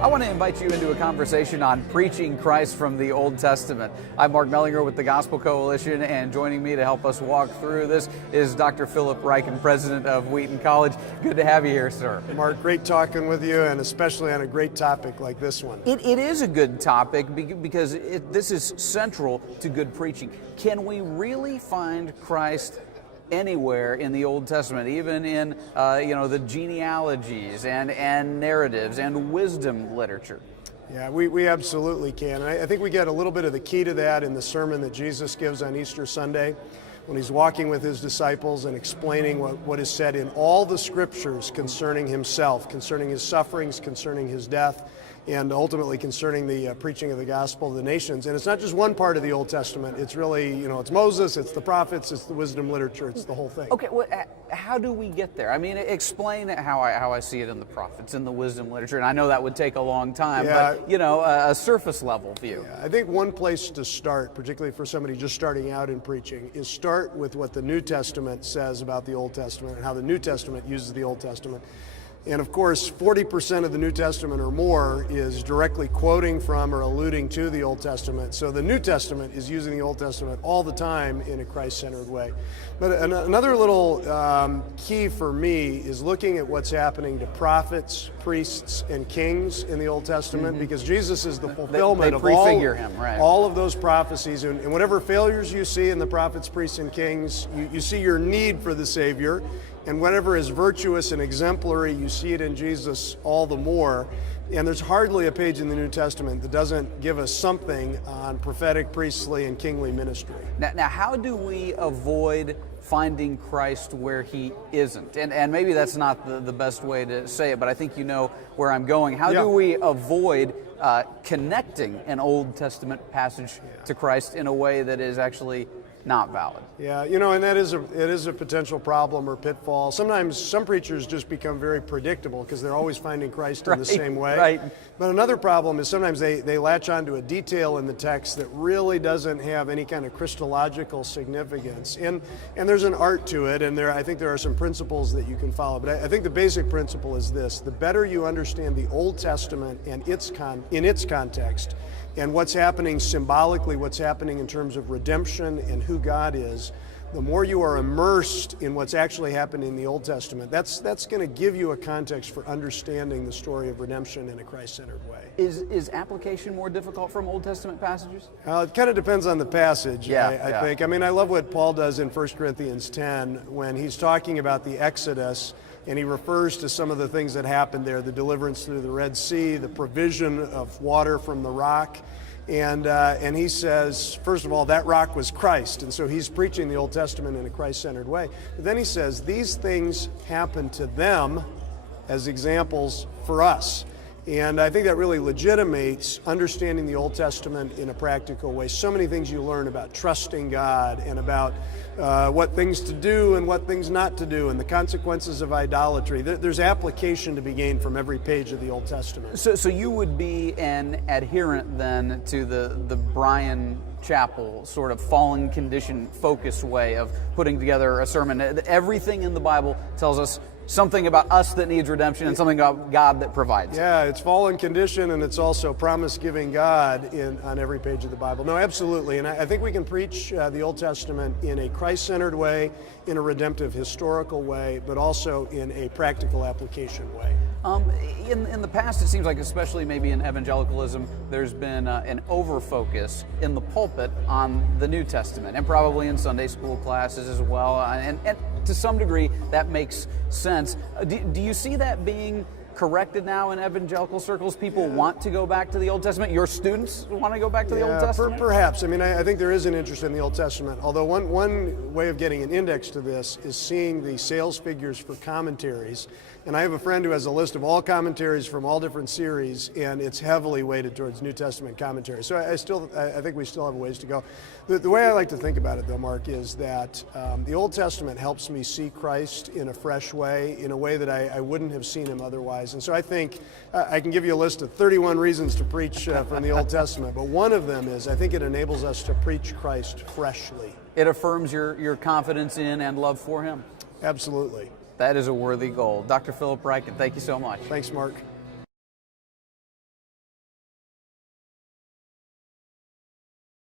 I want to invite you into a conversation on preaching Christ from the Old Testament. I'm Mark Mellinger with the Gospel Coalition, and joining me to help us walk through this is Dr. Phil Ryken, president of Wheaton College. Good to have you here, sir. Mark, great talking with you, and especially on a great topic like this one. It is a good topic because this is central to good preaching. Can we really find Christ anywhere in the Old Testament, even in the genealogies and narratives and wisdom literature? Yeah, we absolutely can. And I think we get a little bit of the key to that in the sermon that Jesus gives on Easter Sunday when he's walking with his disciples and explaining what is said in all the scriptures concerning himself, concerning his sufferings, concerning his death, and ultimately concerning the preaching of the gospel to the nations. And it's not just one part of the Old Testament. It's really, it's Moses, it's the prophets, it's the wisdom literature, it's the whole thing. Okay, well, how do we get there? I mean, explain how I see it in the prophets, in the wisdom literature. And I know that would take a long time, but, a surface level view. Yeah, I think one place to start, particularly for somebody just starting out in preaching, is start with what the New Testament says about the Old Testament and how the New Testament uses the Old Testament. And of course, 40% of the New Testament or more is directly quoting from or alluding to the Old Testament. So the New Testament is using the Old Testament all the time in a Christ-centered way. But another little key for me is looking at what's happening to prophets, priests, and kings in the Old Testament, because Jesus is the fulfillment of all of those prophecies. And whatever failures you see in the prophets, priests, and kings, you see your need for the Savior. And whatever is virtuous and exemplary, you see it in Jesus all the more. And there's hardly a page in the New Testament that doesn't give us something on prophetic, priestly, and kingly ministry. Now how do we avoid finding Christ where he isn't? And maybe that's not the best way to say it, but I think you know where I'm going. How do we avoid connecting an Old Testament passage to Christ in a way that is actually not valid? Yeah, and it is a potential problem or pitfall. Sometimes some preachers just become very predictable because they're always finding Christ in the same way. Right. But another problem is sometimes they latch onto a detail in the text that really doesn't have any kind of Christological significance. And there's an art to it, and I think there are some principles that you can follow. But I think the basic principle is this: the better you understand the Old Testament and in its context, and what's happening symbolically, what's happening in terms of redemption and who God is, the more you are immersed in what's actually happening in the Old Testament, that's going to give you a context for understanding the story of redemption in a Christ-centered way. Is application more difficult from Old Testament passages? It kind of depends on the passage, I think. I mean, I love what Paul does in 1 Corinthians 10 when he's talking about the Exodus, and he refers to some of the things that happened there, the deliverance through the Red Sea, the provision of water from the rock. And he says, first of all, that rock was Christ. And so he's preaching the Old Testament in a Christ-centered way. But then he says, these things happened to them as examples for us. And I think that really legitimates understanding the Old Testament in a practical way. So many things you learn about trusting God and about what things to do and what things not to do and the consequences of idolatry. There's application to be gained from every page of the Old Testament. So you would be an adherent then to the Bryan Chapel sort of fallen condition focused way of putting together a sermon. Everything in the Bible tells us something about us that needs redemption and something about God that provides. Yeah, it's fallen condition, and it's also promise-giving God on every page of the Bible. No, absolutely, and I think we can preach the Old Testament in a Christ-centered way, in a redemptive historical way, but also in a practical application way. In the past, it seems like, especially maybe in evangelicalism, there's been an over-focus in the pulpit on the New Testament, and probably in Sunday school classes as well, and to some degree, that makes sense. Do you see that being corrected now in evangelical circles? People want to go back to the Old Testament? Your students want to go back to the Old Testament? Perhaps. I mean, I think there is an interest in the Old Testament, although one way of getting an index to this is seeing the sales figures for commentaries. And I have a friend who has a list of all commentaries from all different series, and it's heavily weighted towards New Testament commentaries. So I think we still have a ways to go. The way I like to think about it, though, Mark, is that the Old Testament helps me see Christ in a fresh way, in a way that I wouldn't have seen him otherwise. And so I think I can give you a list of 31 reasons to preach from the Old Testament, but one of them is I think it enables us to preach Christ freshly. It affirms your confidence in and love for him. Absolutely. That is a worthy goal. Dr. Phil Ryken, thank you so much. Thanks, Mark.